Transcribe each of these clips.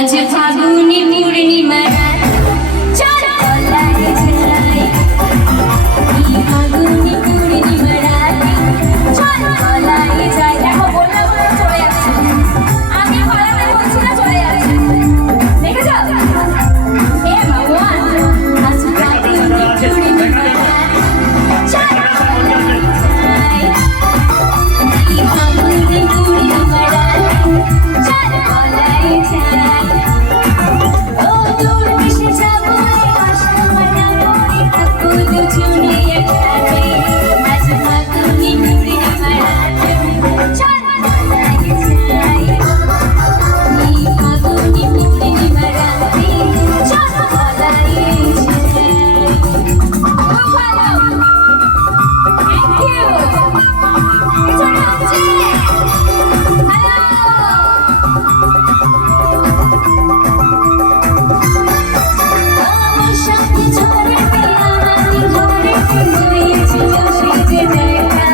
আজ ফাগুনি পূর্ণিমা রাত, চল তলায় যাই। এই ফাগুনি পূর্ণিমা রাত, চল তলায় যাই। দেখো বললাম না চলে যাচ্ছে, আমি পালাতে বলছি না চলে যাচ্ছে, দেখেছো? হে ভগবান, আজ ফাগুনি পূর্ণিমা রাত, চল তলায় যাই। এই ফাগুনি পূর্ণিমা রাত, চল তলায় যাই। ও দূর দেশে যাবো আশা মানাবো থাকবো দুজনে একসাথে। আজ ফাগুনি পূর্ণিমা রাত, চল তলায় যাই। এই ফাগুনি পূর্ণিমা রাতে, চল তলায় যাই। খুব ভালো, থ্যাংক ইউ। এছাড়া হচ্ছে হ্যালো, আমার সাথে ঝরে আমার ঘরে হয়েছিল সেই যে জায়গা।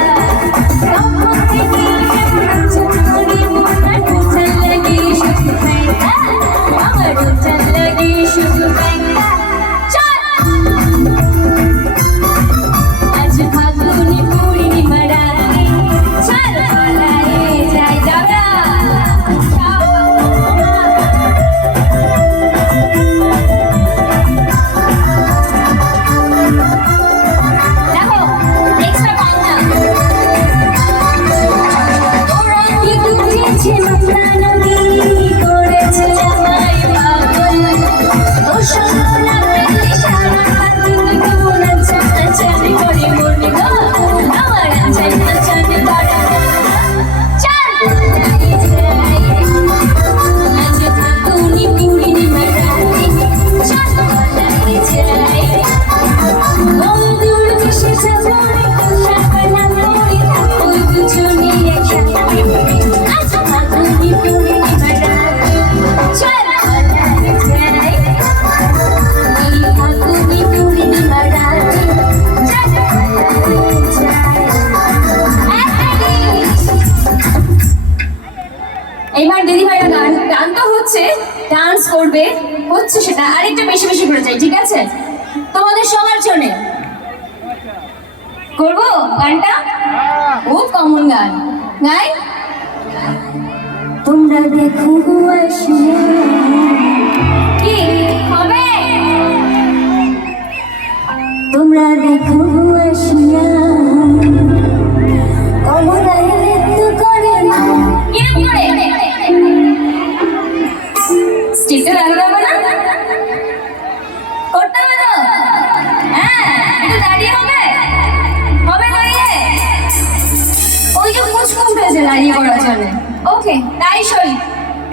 তখন থেকে চোখে মনে ঢোচাল লাগে শুধু ব্যাংকা, আমার ঢোচাল লাগে শুধু ব্যাংকা। চল আজ ফাগুনি পূর্ণিমা রাতে, চল তলায় যাই। যাবে দেখো এক্সট্রা বাংলা। ওরা কি বুঝেছে মাথা নদী করেছে আমায় পাগল। ওর সঙ্গ না পেলে সারা ফাগুন কেমন আচান আচান করে মনে গো, আমার আচান আচান করে। চল তলায় যাই। আজ ফাগুনি পূর্ণিমা রাতে, চল তলায় যাই। ও দূর দেশে যাবো আশা বানাবো থাকবো দুজনে একসাথে। আজ ফাগুনি পূর্ণিমা রাতে, চল তলায় যাই। এই ফাগুনি পূর্ণিমা রাতে, চল তলায় যাই। এইবার দিদিভাইরা গান তো হচ্ছে, ডান্স করবে হচ্ছে, সেটা আরেকটা বেশি বেশি করে চাই, ঠিক আছে? তোমাদের সবার জন্য করবো গানটা, খুব কমন গান গাই। তোমরা দেখো আসিয়া, কি হবে? তোমরা দেখো আসিয়া, কমলায় নৃত্য করে। কিরম করে? স্টিকটা লাগাতে হবে না? করতে হবে তো? হ্যাঁ, একটু দাঁড়িয়ে হবে? হবে দাঁড়িয়ে? ওই যে মুচকো উঠেছে দাঁড়িয়ে করার জন্য। ওকে, তাই সই।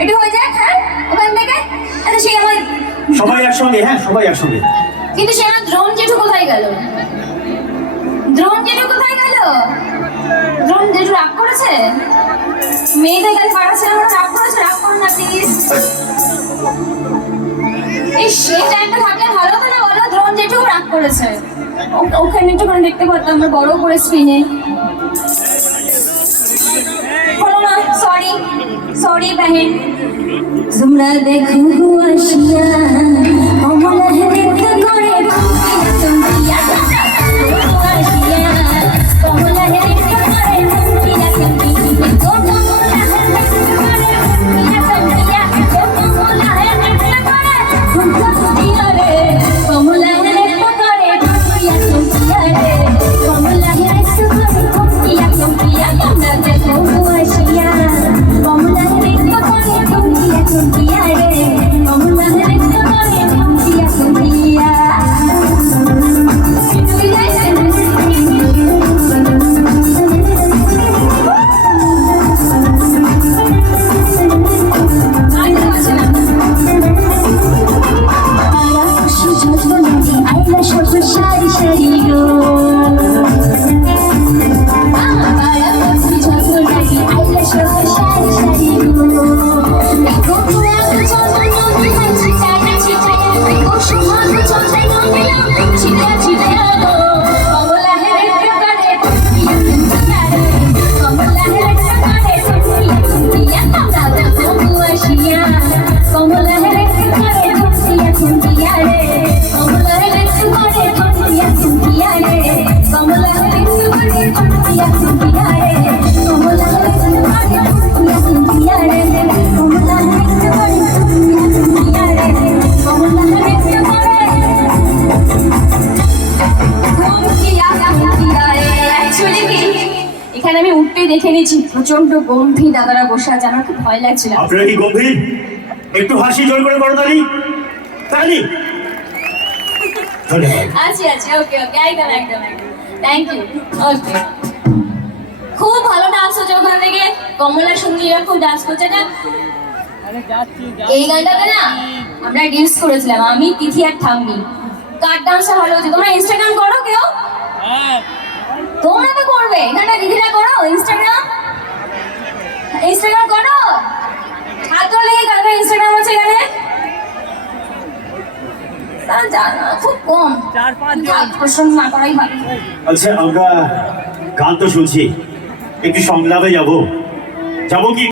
একটু হয়ে যাক, হ্যাঁ, ওখান থেকে। আচ্ছা সেই আমার সবাই একসঙ্গে, হ্যাঁ সবাই একসঙ্গে। কিন্তু সে আমার দ্রোণ জেঠু কোথায় গেল? দ্রোণ জেঠু কোথায় গেল? দ্রোণ জেঠু রাগ করেছে? মেয়েদের কাছে পাড়া ছেলেরা রাগ করেছে? রাগ করুন না প্লিজ। এই সেই টাইমটা থাকলে ভালো হতো না বলো? দ্রোণ জেঠু রাগ করেছে, ওখানে একটুখানি দেখতে পারতাম আমরা বড় করে স্ক্রিনে। হলো না, সরি সরি বাহিন। তোমরা দেখো আসিয়া, কমলা নৃত্য করে চমকিয়া আসিয়া, কমলা নৃত্য করে চমকিয়া চমকিয়া, কমলা নৃত্য করে চমকিয়া কমলা নৃত্য করে চমকিয়া রে, কমলা নৃত্য করে চমকিয়া চমকিয়া রে, কমলা নৃত্য করে চমকিয়া চমকিয়া। তোমরা দেখো আসিয়া, কমলা নৃত্য করে চমকিয়া চমকিয়া রে, কমলা নৃত্য করে দেখেছি প্রচন্ড গম্ভীর দাদারা বসে আছে, আমার খুব ভয় লাগছিল। আপনারা কি গম্ভীর? একটু হাসি জোর করে করো তালি তালি। ধন্যবাদ। আচ্ছা আচ্ছা, ওকে ওকে, একদম একদম একদম, থ্যাংক ইউ। ওকে, খুব ভালো ডান্স হচ্ছে ওখান থেকে, কমলা সুন্দরীরা খুব ডান্স করছে না। এই গানটাতে না আমরা ডিউস করেছিলাম, আমি তিথি আর ঠাম্মি। কার ডান্সটা ভালো হচ্ছে? তোমরা ইনস্টাগ্রাম করো কেউ? তোমরা তো করবে, এখানটা দিদিরা করো ইনস্টাগ্রাম, ইনস্টাগ্রাম করো। হাত লেগে কার ইনস্টাগ্রাম আছে এখানে? জানা খুব কম, 4-5 প্রশ্ন না করাই ভালো। আচ্ছা, আমরা গান তো শুনছি, একটু সংলাপে যাবো কি?